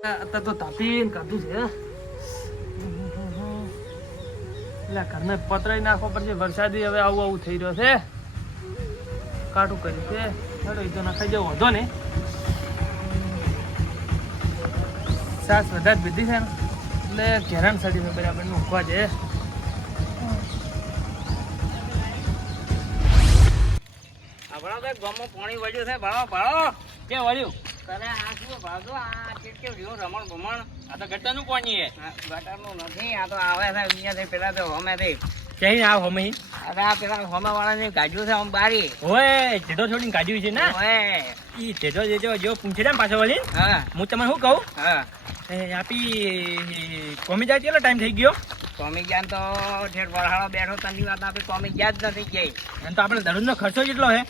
અત્યારે તો તાપીને કાઢું છે એટલે ઘરને પતરાઈ નાખવા પડશે. વરસાદી હવે આવું આવું થઈ રહ્યો છે. કાઢું કર્યું છે ચાલો એ તો નાખાઈ જવો વધો ને. સાસ વધારે જ પીધી છે ને એટલે ઘેરાણ સાડી મેં બરાબર મૂકવા છે. આપણા તો ગામમાં પાણી વળ્યું છે. ભાડો ભાડો કે વળ્યું કરે આ શું ભાડો આ કેવું રહ્યું રમણ ભમણ. આ તો ગટ્ટાનું પાણી છે. ગટરનું નથી આ તો આવે છે અહીંયાથી પેલા તો હોમેથી. ક્યાંય આવ હમી અરે આ પેલા હોમે વાળાની કાઢ્યું છે આમ બારી. હોય જેઠો છોડીને કાઢ્યું છે ને ઓય ઈ જેઠો જેવો પૂછે ને પાછો વળી. હા હું તમને શું કહું હા આપી કોમી જાય કેટલો ટાઈમ થઈ ગયો? ટોમી જ્ઞાન તો ઠેઠ વરહાળો બેઠો તની વાત આપણે ટોમી જ્ઞાન જ નથી ગઈ. એમ તો આપણે દરરોજનો ખર્ચો કેટલો છે?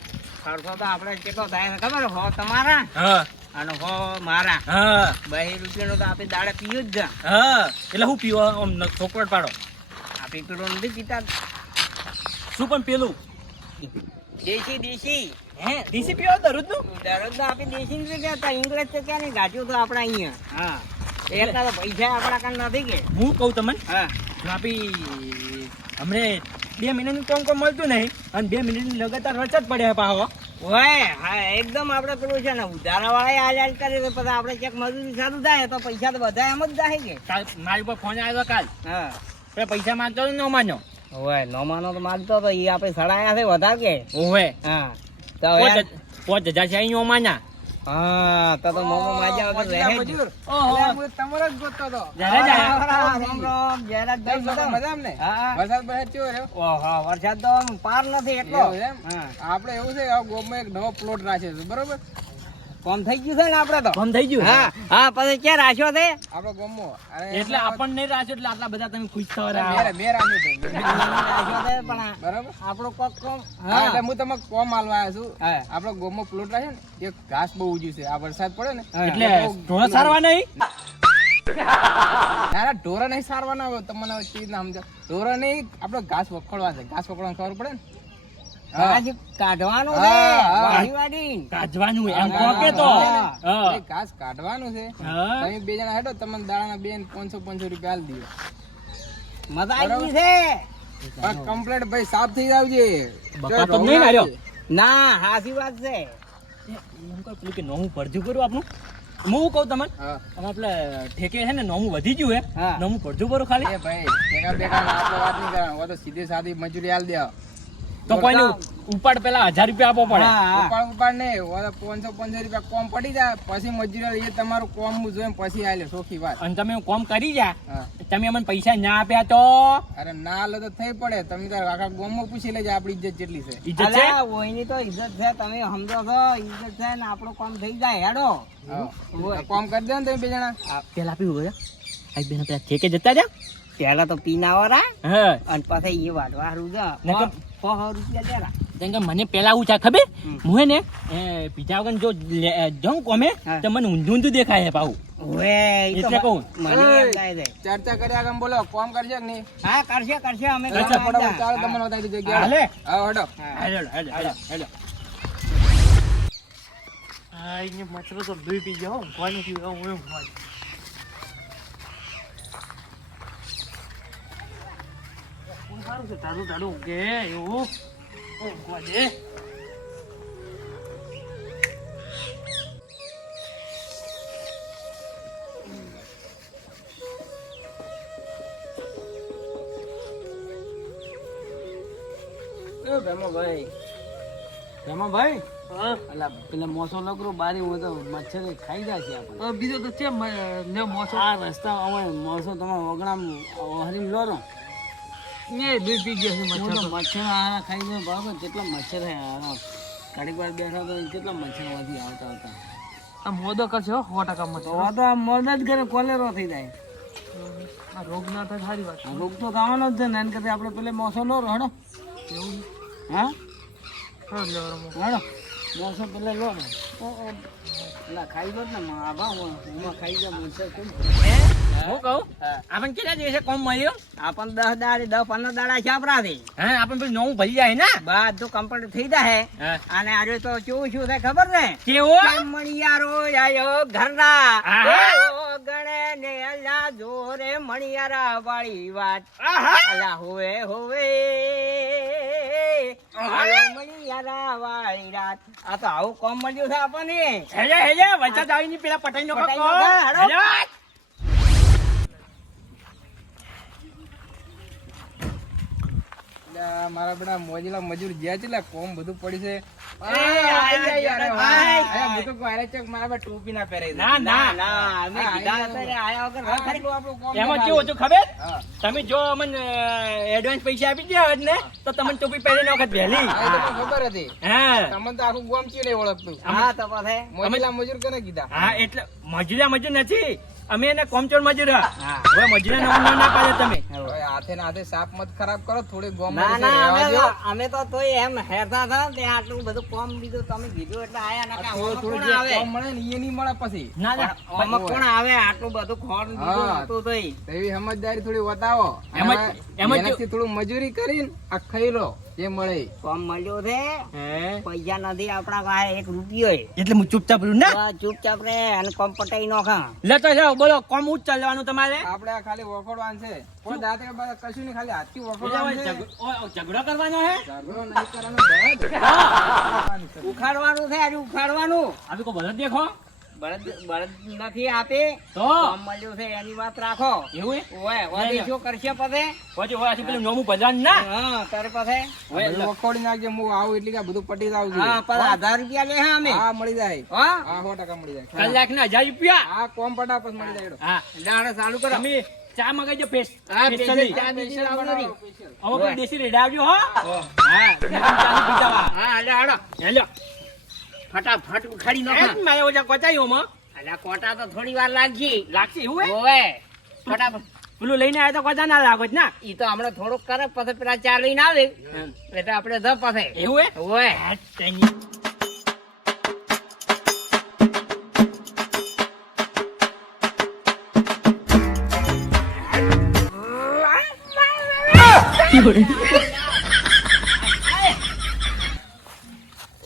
ખર્ચો તો આપણે કેટલો થાય છે ખબર હો તમારા હા અને હો મારા હા 2 રૂપિયાનું તો આપણે દાડે પીયું જ જા. હા એટલે હું પીવો આમ ચોકલેટ પાડો આપી પેલું નથી પીતા શું પણ પેલું દેશી દેશી હે દેશી પીવો દરરોજનું? દરરોજ તો આપણે દેશી નથી કહેતા ઇંગ્લિશ તો ક્યાં નહીં ગાજ્યું તો આપણે અહીંયા. હા એટલા તો પૈસા આપણા કાન નથી કે. હું કહું તમને હા જો આપી હમણે 2 મહિનાનું કોમ મળતું નહીં અને 2 મહિનાની લગાતાર રચા જ પડ્યા પાહો. ઓય હા એકદમ આપણે પેલું છે ને ઉધારા વાળા હાલ કરીએ તો પછી આપણે ચેક મજૂરી સારું થાય તો પૈસા તો બધા એમ જ જાય કે. કાલ મારી ઉપર ફોન આવ્યો કાલ હા એટલે પૈસા માંગતો ન માન્યો. ઓય નો માનો તો માગતો તો એ આપણે સડાયા છે વધારે કે. ઓવે હા તો હવે 5000 છે અહીં માન્યા. હા તો મોમો માજા વગર રહે જ. ઓહો તમારો જ ગોતતો હતો. જરા જા રામ રામ જયરાજભાઈ બોલો. મજામાં ને? હા વરસાદ બરસાદ કેવો રહ્યો? ઓહો વરસાદ તો આમ પાર નથી એટલો. એવું એમ? હા આપણે એવું છે કે આ ગામમાં એક નવો પ્લોટ રાખ્યો છે બરોબર. કોમ થઈ ગયું છે ને આપણે તો. ફોન થઈ ગયું. હા હા પછી ક્યાં રાખ્યો છે? આપણા ગામમાં. અને એટલે આપણને નહીં રાખ્યો એટલે આટલા બધા તમે ખુશ થવા મેં રહ્યા. મેં રાખ્યો છે. રાખ્યો છે પણ બરાબર. આપણો કોક કોમ. હા એટલે હું તમને કોમ આલવા આવ્યો છું. હા આપણો ગામમાં પ્લોટ રાખ્યો ને એક ઘાસ બહુ ઉગ્યું છે. આ વરસાદ પડે ને એટલે ઢોળા સારવા નહીં. ના ના ઢોરા નહીં સારવાના હોય તમને હવે ચીજ ના સમજો. ઢોરા નહીં આપણે ઘાસ વખોડવા છે. ઘાસ વખોડવાની ખબર પડે ને. આજ કાઢવાનું છે હા, હા. વાડી વાડી. કાઢવાનું એમ કહો કે તો. હા. એ ઘાસ કાઢવાનું છે. હા. તમે 2 જણા હેડો તમને દાડાના 500 રૂપિયા આલી દઈએ. મજા આવી છે. પણ કમ્પ્લેટ ભાઈ સાફ થઈ જાવજે. બકા તો નહીં માર્યો. ના હાસી વાત છે. એમ કહો પેલું કે નોમું ભરજું કરું આપનું. હું કહું તમને હા. હવે આપણે ઠેકે છે ને નોમું વધી ગયું હે. હા. નોમું ભરજું કરું ખાલી. એ ભાઈ ભેગા ભેગા આપણે વાત નહીં કરવાની. હવે તો સીધી સાદી મજૂરી આલી દે. તો કોઈને ઉપાડ પેલા 1000 રૂપિયા આપવો પડે. હા ઉપાડ નહીં. હવે 500 રૂપિયા કોમ પડી જાય પછી મજૂરી એ તમારું કોમ હું જોઈને પછી આલે સોખી વાત. અને તમે કોમ કરી જા હા. તમે અમને પૈસા ના આપ્યા તો અરે ના આલે તો થઈ પડે. તમે તાર આખા ગામમાં પૂછી લેજો આપણી ઇજ્જત કેટલી છે. ઇજ્જત છે. અલા, ઓયની તો ઇજ્જત છે તમે સમજો છો ઇજ્જત છે ને આપણું કામ થઈ જાય હેડો. હા. ઓય. કોમ કરી દો ને તમે 2 જણા. પેલા પીવું બધા આ બેન પેલા ઠેકે જતા જા. પેલા તો પીનાવાળા હા અને પછી એ વાટવા હારું જા. નકર- 100 રૂપિયા દેરા. કેમ કે મને પેલા હું ચા ખબર હમ. હું હે ને પીધા વગર જો જઉં કોમે હા. તો મને ઊંધું ઊંધું દેખાય છે પાછું. ઓય ઈ તો એટલે કહું. મને એમ થાય છે. ચર્ચા કર્યા કેમ બોલો કોમ કરશે કે નહીં? હા કરશે કરશે અમે અચ્છા, કરવા ફટાફટ આવ્યા. ચાલો તમને બતાવી દીધી જગ્યા. હાલે. હા હેડો. હા. હેલો હેલો હેલો હેલો હા એને મચરો તો દૂઈ પી ગયો કોઈ નથી હું સારું છે તારું તારું કે એવું કોજે ભાઈ ભાઈ હા અલા પેલા મોસો લગરો બારી હોય તો મચ્છર ખાઈ જાય છે આપણે. બીજો તો છે ને મોસો આ રસ્તા અમે મોસો તમે વગણામ હરીમ લો રો ને દૂઈ પી ગયો છે મચ્છર તો. મચ્છર આના ખાઈ જાય બરાબર કેટલા મચ્છર હે આનો ઘડીક વાર બેઠા તો કેટલા મચ્છર માંથી આવતા આવતા આ મોદો કરશે હો 100% તો મચ્છર આ તો આ મોદા જ કરે કોલેરો થઈ જાય. આ રોગ ના થાય સારી વાત આ રોગ તો થવાનો જ છે ને એને કરતા આપણે પેલે મોસો લો રો હેડો. એવું હા હા લેવાનો હેડો મોસો પેલે લો રો એટલે ખાઈ દો ને આભા હું ખાઈ જાય મચ્છર કેમ હું કહું આપણને કેટલા દિવસે કોમ મળ્યો આપણ 10 દાડે 10-15 દાડા છાપરાથી હા આપણને પેલું નવું ભરી જાય ને બધું કમ્પ્લીટ થઈ જાય હા અને આજે તો કેવું શું થાય ખબર ને કેવો મણિયારો આયો ઘરના આહા. એવો મણિયારા વાળી વાત અલા હોવે હોવે આલો મણિયારા વાળી રાત આ તો આવું કોમ મળ્યું છે આપણને હેલે વચ્ચે આવીને પેલા પટાઈ નો પટાઈ નાખો, હેડો. મારા બધા મોજીલા મજૂર જ્યાં છે એટલે કોમ બધું પડી છે મારા બા ટોપી ના પહેરે ના ના ના અમે કીધા હતા રે, આયા વગર ના ખરી. એમાં કેવું હતું ખબર તમે જો અમને એડવાન્સ પૈસા આપી દે ને તો તમને ટોપી પહેરીને વખત વહેલી ખબર હતી હા તમને તો આખું ગામ ચીને ઓળખતું હા તો પછી મોજીલા મજૂર કોને કીધા હા એટલે મજૂરિયા મજૂર નથી અમે એને કોમચોર મજૂર હા. હવે મજૂરિયા નામ ના પાડે તમે હવે હાથે ને હાથે સાપ મત ખરાબ કરો થોડી ગામ ના ના અમે તો તોય એમ હેરતા હતા ને ત્યાં આટલું બધું કોમ દીધું તમે કીધું એટલે આયા ના કાં આમાં કોણ આવે કોમ મળે ને એ નહીં મળે પછી ના ના આમાં કોણ આવે આટલું બધું ખોણ દીધું હા. નતું તોય એવી સમજદારી થોડી બતાવો એમ જ- એમ જ- એનાથી થોડું મજૂરી કરીને આ ખાઈ લો જે મળે કોમ મળ્યો છે પૈસા નથી આપણા પાસે 1 રૂપિયો એટલે હું ચૂપચાપ રહ્યું ને ચૂપચાપ રે અને કોમ પટાઈ નોખા લેતો જાઓ બોલો કોમ ઉચ્ચ ચાલવાનું તમારે આપણે આ ખાલી વખોડવાનું છે કોઈ દાંતે કશું નહીં ખાલી હાથથી એટલે વખોડવાનું છે ઝઘડો કરવાનો હે ઝઘડો નહીં કરવાનો બળદ. ઉખાડવાનું છે આજે ઉખાડવાનું આવી કોઈ બળદ દેખો બળદ નથી આપે તો કોમ મળ્યું છે એની વાત રાખો એવું હે? ઓય ઓય શું કરશે પછી પછી હોય આથી પેલું નોમું ભજન ના હા તારે પછી બધું વખોડી નાખજે હું આવું એટલે કે બધું પટી જાવ હા પણ 1000 રૂપિયા લે હા અમે હા મળી જાય હા હા 100% મળી જાય કલાક ના 1000 રૂપિયા આ કોમ ફટાફટ મળી જાય હા દાડે ચાલુ કરો તમે ચા મગાઈજો પેસ્ટ હા સ્પેશિયલી. ચા બીજી લાવવાની. હવે કોઈ દેશી રેડા આવજો હો હા ચાની પીતા હા હાલો હાલો હેલો ફટાફટ ઉખાડી એ નાખો જ મારે ઓજા કોચાયો માં અલા કોટા તો થોડી વાર લાગશે લાગશે એવું હે ઓય ફટાફટ પેલું લઈને આવ્યા તો કોચા ના લાગો જ ના ઈ તો હમણાં થોડુંક કરે પછી પેલા ચા લઈને આવે એટલે આપણે જ પાસે એવું હે ઓય હા, તેની.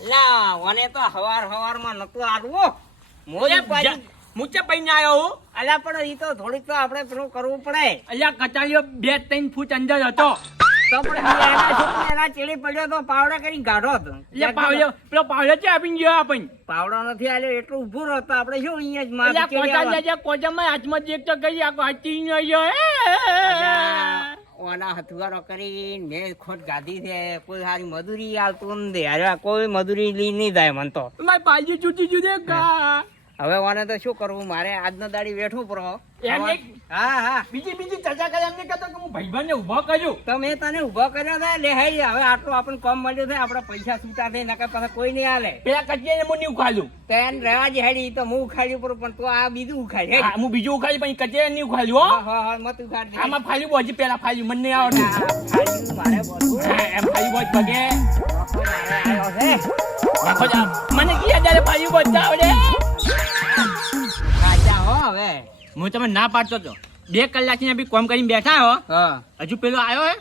લા ઓને તો હવાર માં નતું આડવું મોજ પાડી મુચ્ચે પૈને આવ્યો હું અલા પણ ઈ તો થોડીક તો આપણે પેલું કરવું પડે અહીંયા કચાલીઓ 2-3 ફૂટ અંદર હતો તો પણ ઈ એના છોકરા એના ચેડી પડ્યો તો પાવડા કરી ગાઢો હતો એટલે પાવલો પેલો પાવલો છે આપીને ગયો આપણને પાવડો નથી આલ્યો એટલું ઊભું રહો તો આપણે શું અહીંયા જ એટલે માથે ચેડી કોચા આવવાનું. જે કોચામાં હાથમાં દેખ તો ગઈ આખો હાથી ન ગયો અલા, ઓના હથવારો કરીને મેં ખોટ ગાધી છે કોઈ સારી મજૂરી આલતું નથી અરે કોઈ મજૂરી લઈ નહીં જાય મન તો મારી પાજી છૂટી જુદે કા હવે ઓને તો શું કરવું મારે આજનો દાડી બેઠું પડો એમ એક હા હા બીજી ચર્ચા કરે એમને કહેતો કે હું ભાઈબંધને ઊભો કર્યો તો મેં તને ઉભો કર્યો હતા લે હઈ હવે આટલું આપણને કમ મળ્યું છે આપડે પૈસા છૂટા થઈ નકર પાસે કોઈ નહીં આલે પેલા કચીને હું નહીં ઉખાડ્યું તેન રહેવા જે હેડી તો હું ઉખાડ્યું પડું પણ તું આ બીજું ઉખાડી હા, હું બીજું ઉખાડી પણ કચીને નહીં ઉખાડ્યું હો હા હા મત ઉખાડ દે આમાં ફાલ્યું બોજી પેલા ફાલ્યું મને નહીં આવડતું ઉખાડ્યું મારે બધું હા, એમ ફાલ્યું બોજ પગે મારે આવ્યો છે રાખો જા મને કી અત્યારે ફાલ્યું બોજ આવડે કાચા હો હવે હું તમે ના પાડતો તો 2 કલાકથી બી કોમ કરીને બેઠા હો હા હજુ પેલો આવ્યો હે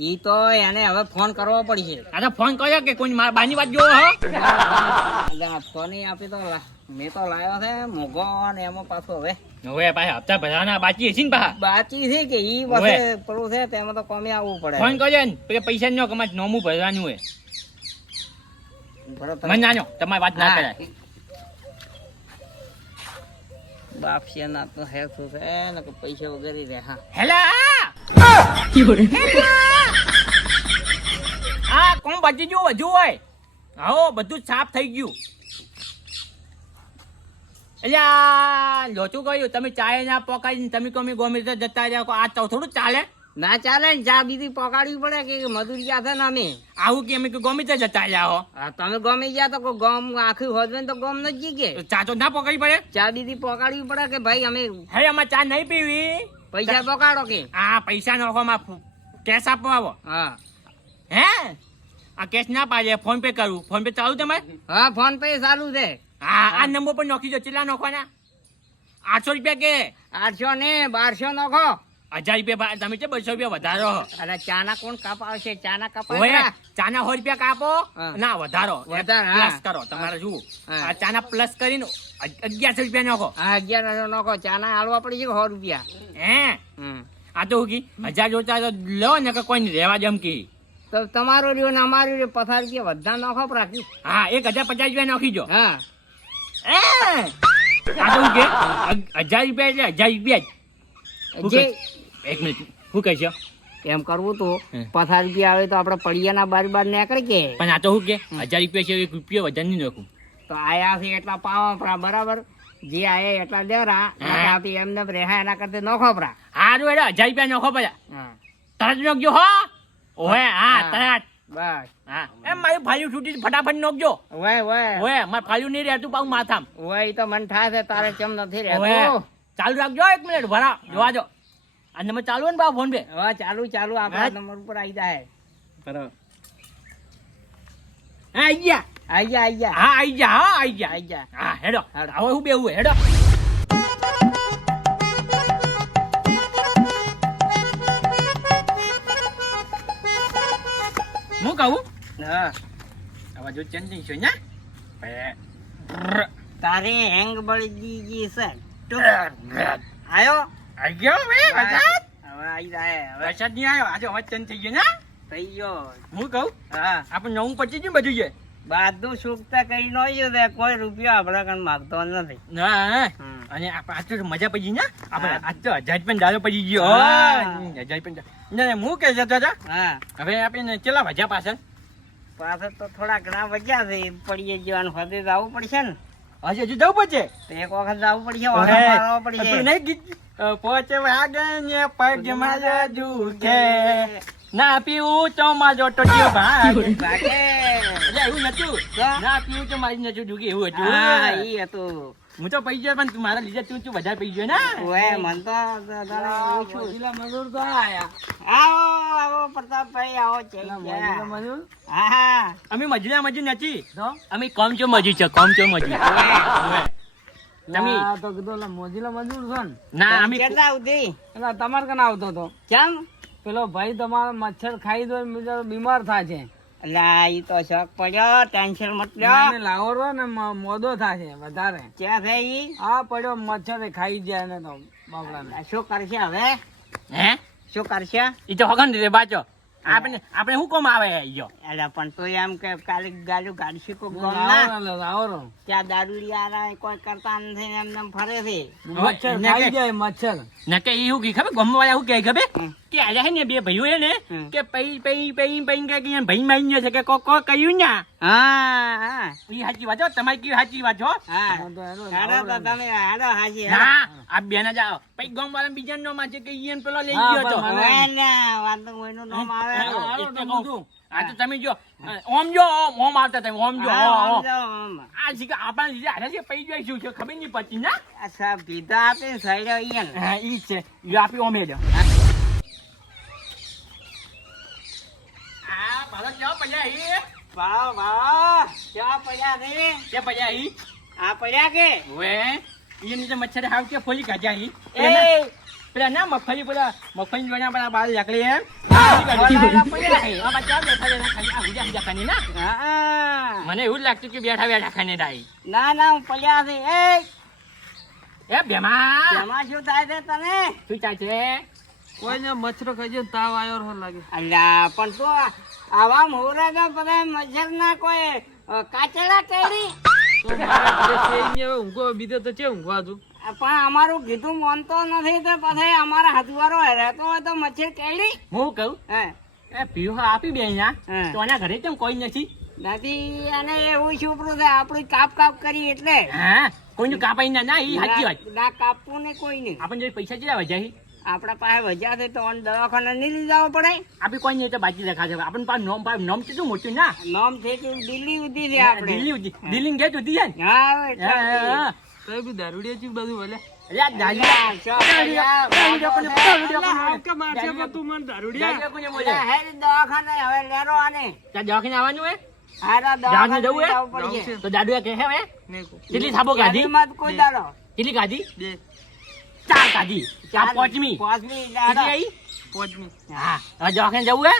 ઈ તો એને હવે ફોન કરવો પડશે આ તો ફોન કર્યો કે કોઈ મારા બાની વાત જોવો હો એટલે ફોન આપી તો મેં તો લાવ્યો છે મોગો ને એમાં પાછો હવે હવે પાછા હપ્તા ભરવાના બાકી હશે ને પાછા બાકી છે કે ઈ વખતે પેલું છે તેમાં તો કોમે આવવું પડે ફોન કર્યો ને પેલા પૈસા નો કમાત નોમું ભરવાનું હોય બરોબર. મને નાનો તમારી વાત ના કરાય બાપ છે ના તો હે શું છે ને કે પૈસા વગેરે રે હા હેલા આ કોણ બચી ગયું હજુ હોય આવો બધું સાફ થઈ ગયું અલ્યા લોચું કહ્યું તમે ચાય ના પકાડીને તમે કોમી ગમે તો જતા રહ્યા આ તો થોડું ચાલે ના ચાલે ને ચા બીજી પકાડવી પડે કે મજૂરિયા છે ને અમે આવું કે અમે ગમે તો જતા રહ્યા હો હા, તમે ગમે ગયા તો કોઈ ગમ આખી હોજવે ને તો ગમ ન જીકે તો ચા તો ના પકડી પડે ચા બીજી પકાડવી પડે કે ભાઈ અમે હવે આમાં ચા નહીં પીવી પૈસા પકાડો કે આ પૈસા નાખવામાં કેશ આપો આવો હા હે આ કેશ ના પાડે ફોન પે કરું ફોન પે ચાલુ તમારે હા ફોન પે ચાલુ છે હા આ નંબર પર નાખી દો કેટલા નાખવાના 800 રૂપિયા કે 800 ને 1200 નાખો 1000 રૂપિયા તમે છે 200 રૂપિયા વધારો. અરે ચાના કોણ કાપ આવશે? ચાના કપાય ઓય ખરા? ચાના 100 રૂપિયા કાપો હા. ના વધારો વધારો, હા. પ્લસ કરો તમારે જુઓ. હા. આ ચાના પ્લસ કરીને 1100 રૂપિયા નાખો. હા 11 નાખો. ચાના હાલવા પડી છે 100 રૂપિયા. હે હમ. આ તો હું કી 1000 જોતા તો લો ને કે કોઈ રહેવા જેમ કી. તો તમારો રહ્યો ને અમારો રહ્યો 50 રૂપિયા વધા નાખો રાખી. હા 1050 રૂપિયા નાખી જો. હા એ આ તો હું કે 1000 રૂપિયા એટલે 1000 રૂપિયા જ. શું જે કહે? એક મિનિટ શું કહે છે? એમ કરવું તો હમ. 50 રૂપિયા આવે તો આપણે પડિયાના બાર નીકળે કે પણ આ તો શું કે 1000 રૂપિયા છે 1 રૂપિયા વધારે નહીં નાખું. તો આયા છે એટલા પાવા બરાબર. જે આયા એટલા દેરા હા. આપી એમને રેહા એના કરતા નોખો પરા. હારું એટલે 1000 રૂપિયા નાખો પછી હા તરત નાખજો હો. ઓહે હા હા. તરત. બસ હા એમ મારી ફાલ્યું છૂટી ફટાફટ નાખજો. ઓય ઓય ઓહે મારે ફાલ્યું નહીં રહેતું પાછું માથામ. ઓય ઈ તો મન થાય છે તારે કેમ નથી ઓહે રહેતું. ચાલુ રાખજો 1 મિનિટ ભરા જોવા જો. આ નંબર ચાલુ હોય ને બા ફોન પે. હવે ચાલુ ચાલુ આપણા હા. નંબર ઉપર આવી જાય. બરાબર હા આઈ ગયા. આઈ જા આઈ જા હા આઈ જા હા આઈ જા આઈ જા. હા હેડો હવે હું બેવું હેડો. હું કહું હા હવે જો ચેન્જિંગ છે ને તારે હેંગ બળી ગઈ છે. આયો આઈ ગયો હવે વરસાદ. હવે આઈ જાય હવે વરસાદ નહીં આવ્યો આજે હવે ચેન્જ થઈ ગયો ને. થઈ ગયો. હું કહું હા આપણે નવું પચી ગયું બધું છે. બધું સુખતા કઈ નો છે કોઈ રૂપિયો આપડા કણ માંગતો નથી. હા હમ. અને આજ તો મજા પડી ને આપણે હા. આજ તો 1000 પણ દાડો પડી ગયો. હા. 1000 પણ ના હું કહે જતો હતો હા હવે આપણે કેટલા વાગ્યા પાછળ પાછળ તો થોડા ઘણા વજ્યા છે. પડીએ જવાનું ફતે જવું પડશે ને. હજી હજુ જવું પડશે. તો એક વખત જવું પડશે. ઓહે, ઓટો મારવો પડશે. પેલું નહીં ગીત પોચે વાગે ને પગ મારા દુખે ના પીવું તો મારો ટોટિયો ભાગ. ભાગે. એટલે એવું નતું હા. ના પીવું તો મારી નતું દુખે એવું હતું. હા ઈ હતું. હું તો પી ગયો પણ તું મારા લીધે તું વધારે પી ગયો ને. ઓય મન તો તને એવું છું. મોજીલા મજૂર તો આયા. આવો આવો પ્રતાપભાઈ આવો જય મોજીલા જય. મજૂર હા હા અમે મજૂરા મજૂર નથી તો અમે કોમ ચો મજૂર છે કોમ ચો મજૂર. ઓય. તમે લા, તો કીધું લા મોજીલા મજૂર છો ને. ના અમે કેટલા સુધી એટલે તમારે કને આવતો તો કેમ પેલો ભાઈ તમારો મચ્છર ખાઈ દો ને બિચારો બીમાર થાય છે. અલા ઈ તો શોખ પડ્યો ટેન્શન મત લ્યો. એને લાવરો ને મોદો થાય છે વધારે. ક્યાં છે ઈ આ પડ્યો મચ્છર ખાઈ જાય ને તો બાપડાને. આ શું કરશે હવે હે શું કરશે ઈ તો હગન રે બાચો આપણે શું કોમ આવે ઈયો. અલા પણ તો એમ કે કાલે ગાડું ગાડશી કો ગમ ના લાવરો લે, લાવરો. ત્યાં દારૂડિયા કોઈ કરતા નથી ને એમને ફરે છે. મચ્છર એને ખાઈ કે- જાય મચ્છર. ના કે ઈ શું કે ખબર ગમ વાળા શું કે ખબર હમ. કે આયા હે ને બે ભાઈઓ હે ને હમ. કે પઈ પઈ પઈ પઈ કે ભાઈ મારી ગયો છે કે કો કહ્યું ના હા હા ઈ સાચી વાત હો તમારી કેવી સાચી વાત હો. હા હા, તો હેડો, હેડો તો લાવરો. તમે હેડો હાજી હેડો. ના આ બેના જાઓ પઈ ગમ વાળા બીજા નો માં છે કે ઈ એને પેલો લઈ હા, ગયો તો. પણ મને- ઓય ના, વાંધો કોઈનું નામ આવે હા, હાલો, એટલે તો કહું. બધું. આ તો તમે જો ઓમ જો ઓમ આવતા તમે ઓમ જો હા, ઓમ. સમજો, આમ. આ છે કે આપણા લીધે હારે છે પઈ જાય શું છે ખબર નહીં પડતી ના. આ સાહેબ કીધા આપે ને સાઈડે ઈ ને. હા ઈ જ છે ઈ આપી ઓમે જ આ ભાલો ક્યાં પડ્યા ઈ ભાવ ભાવ ક્યાં પડ્યા છે કે પડ્યા ઈ આ પડ્યા કે ઓએ ઈ નીચે મચ્છર હાવ કે ફોલી કાઢ્યા ઈ એ પેલા ના મગફળી પેલા મગફળી જોયા પેલા બાર લાકડી એમ ઓલાયલા પડ્યા છે. આ બચ્ચા બેઠા બેઠા ખાલી આ હુજા હુજા ખાની ના હા. મને એવું જ લાગતું કે બેઠા બેઠા ખાને દાઈ ના ના હું પડ્યા છે એ બેમા એમાં શું થાય છે તને શું ચાલ છે કોઈને મચ્છરો ખાઈ જાય ને તાવ આવ્યો હોય લાગે. અલ્યા પણ તો આવા મોરા ના બધા મચ્છર ના કોઈ કાચડા કેરી તો મારા ઘરે છે ઈ હવે ઊંઘો બીજો તો છે ઊંઘવા તું. પણ અમારું કીધું માનતો નથી તો પછી અમારા હાથવારો રહેતો હોય તો મચ્છર કેરી હું કહું હે એ પીવું આપી બે અહીંયા હા. તો આના ઘરે કેમ કોઈ નથી નથી અને એવું છોકરું છે આપણું કાપ કાપ કરી એટલે હા કોઈનું કાપાઈ ના ના ઈ સાચી વાત ના કાપવું ને કોઈ નહીં આપણને જો પૈસા જેવા વજાય આપણા પાસે વજા છે તો ઓન દવાખાને નહીં લઈ જવો પડે આપણે કોઈ નહીં તો બાકી રખા છે આપણને પાસે નોમ કેટલું મોટું ના નામ થઈ ગયું દિલ્હી સુધી છે આપણે દિલ્હી ગેટ સુધી છે ને હા એટલે હા, તો એ બી દારૂડિયા ચીજ બધું ભલે. અરે આ દારૂડિયા- દારૂડિયા કોને- દારૂડિયા કોને- મારશે પણ તું મને દારૂડિયા. દારૂડિયા કોને બોલે? હેડ દવાખાને હવે લેરો આને ત્યાં દવાખાને આવવાનું હે? હારા દવાખાને દવાખાને જવું હે? જવું પડશે તો દારૂડિયા કહે હે હવે? નહીં કહું. કેટલી થાપો ખાધી? ગાડીમાં જ કોઈ દાડો કેટલી ખાધી? બે. 4 કાઢી આ પાંચમી પાંચમી એટલે કેટલી હેડો. આવી? પોચમી. હા હવે દવાખાને જવું હે?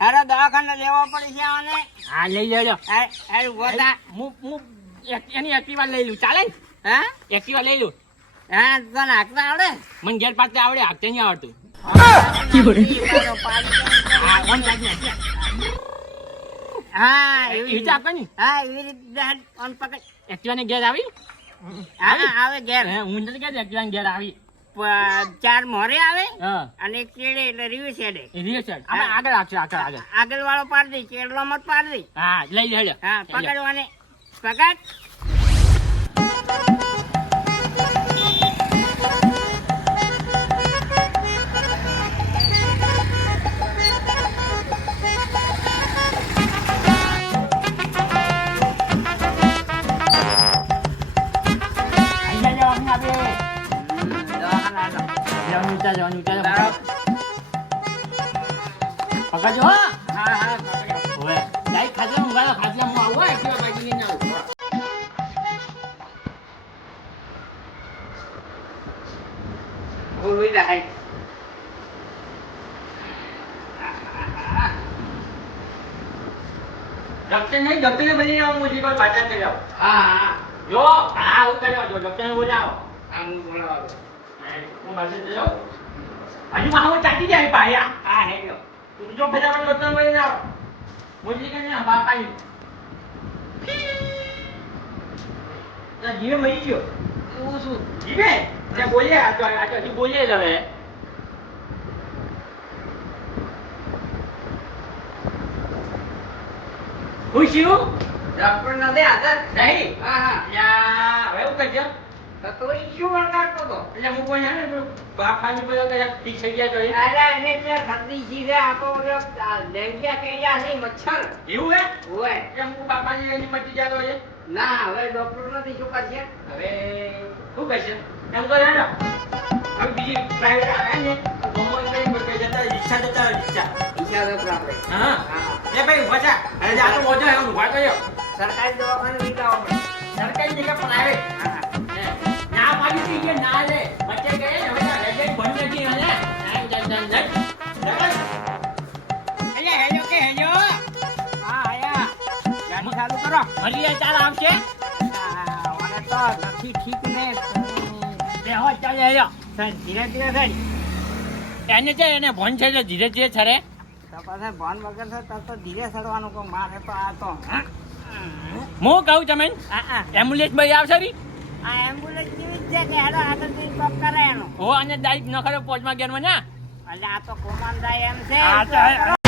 હેડો દવાખાને લેવા પડે છે આને. હા લઈ લેજો હેડ ઉભો થા. હું એની એક્ટિવા લઈ લઉં ચાલે ને? હા એક્ટિવા લઈ લઉં હા તને હાંકતા આવડે? મને ઘેર પાછળ આવડે હાથે નહીં આવડતું હા ઓન લાગી નાખી. હા એવી એવી રીતે આપે ને હા એવી રીતે હેડ ઓન પકડ. એક્ટિવા ને ઘેર આવી હા આવે ઘેર. હે, હું નથી કહેતો એક્ટિવા ને ઘેર આવી 4 મોરે આવે હા અને એક ચેડે એટલે રિવ્યુ છેડે. એ રીએ છે આપણે આગળ રાખશું આગળ આગળ વાળો પાડ દે, ચેડલો મત પાડ દે. હા લઈ લેજો હા પકડવાને પકડ. અહીંયા જવાનું આપણે દવાખાને હાલો. જવાનું જવાનું તારો. પકડજો હો હા હા પકડ. હવે લાઈ ખાજે હું ગાયો ખાજે હું આવું હોય એક્ટિવા બાકી લઈને આવું ઉભી રહે. ડોક્ટર નહીં ડોક્ટર ને બની આવો મુજી કોઈ પાછા થઈ જાઓ હા હા જો હા હું કર્યો જો ડોક્ટર ને બોલાવો હા હું બોલાવો. હું પાછળ થઈ જાઉં હજુ માહો ચાટી જાય પાયા હા હેડો. તું જો ફટાફટ ડોક્ટર ને બોલી આવો મુજી કે ને બાપા ની ના જીવે મરી ગયો તું શું? જીવે તે બોલે આ તો હજી બોલે જ હવે ખુશીઓ ડોક્ટર નથી હાજર? નહીં હા હા. યા હવે એવું કરજો તો તું ઈશ્યુ વળગાડતો હતો. એટલે હું કોઈ ના બાપાની બધા કદાચ ઠીક થઈ ગયા તો એ અરે એને એટલે ઠંડી છે આ તો ઓલો ડેન્ગ્યા કર્યા છે મચ્છર. એવું હે ઓય એમ હું બાપાની એની મટી જતો છે ના હવે ડોક્ટર નથી શું કરશે? હવે શું કરશે એમ તો જાણો હવે બીજી પ્રાઇવેટ આવે ને ગમો કઈ કોઈ જતા રિક્ષા જતા રિક્ષા ઈચ્છા તો આપણે. હા હા. એ ભાઈ ઉભા થા અરે આ તો મોજો હે ઉભા કર્યો સરકારી દવાખાને લઈ જવા પડે. સરકારી જગ્યા પ્રાઇવેટ હા ના પાડી દીધી કે ના લે બચ્ચે ગયે ને હવે તો રેજેક્ટ ભણી નથી અને અલ્યા હેજો કે હેજો. હા આયા. ગાડી ચાલુ કરો. મરી ચાલ આવશે હા, મને તો નથી ઠીક ને. બે હો ચાલ હેજો ધીરે ધીરે થઈ. એને છે એને ભણ છે ધીરે ધીરે છરે તો પાછા ભાન વગર છે તો ધીરે ચડવાનું કોઈ મારે તો આ તો હું કહું તમે એમ્બ્યુલન્સ ભાઈ આવશે રી આ એમ્બ્યુલન્સ જેવી જ છે કે હેડો આગળ જઈને કોક કરે એનું. હો અને ડાઈક ન ખરો પોચમાં ગેરમાં ના એટલે આ તો કોમાન જાય એમ છે. હા, તો